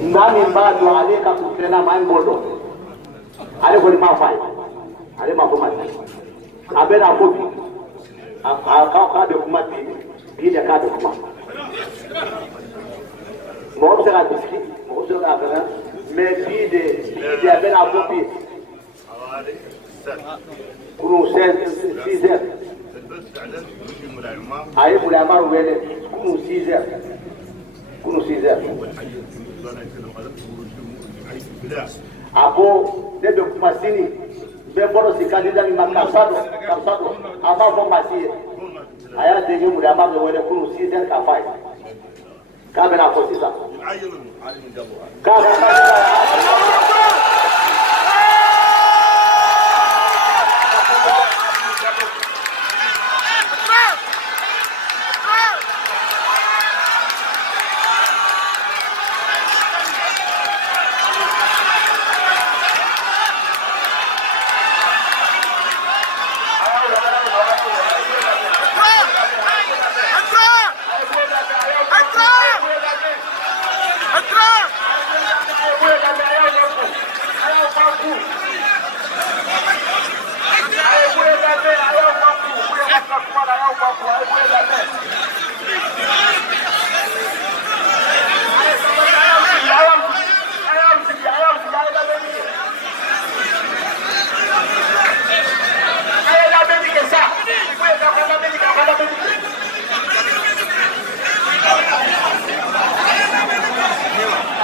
nami bado aleka kutena maimbodo ale ko ma fay ale ma ko mati abena kopi ka de kuma bi de ka de kuma mo sera diski mo sera bana mais bi de abena kopi كونوا 6 أيه ولا مار وين كونوا 6 كونوا 6 أبو ده بكماسيني بمبارو سكاليدا من كاسادو أما فما ماسيه أيه ده ولا مار وين كونوا 6 كافاي كابنا كوسيسا كابنا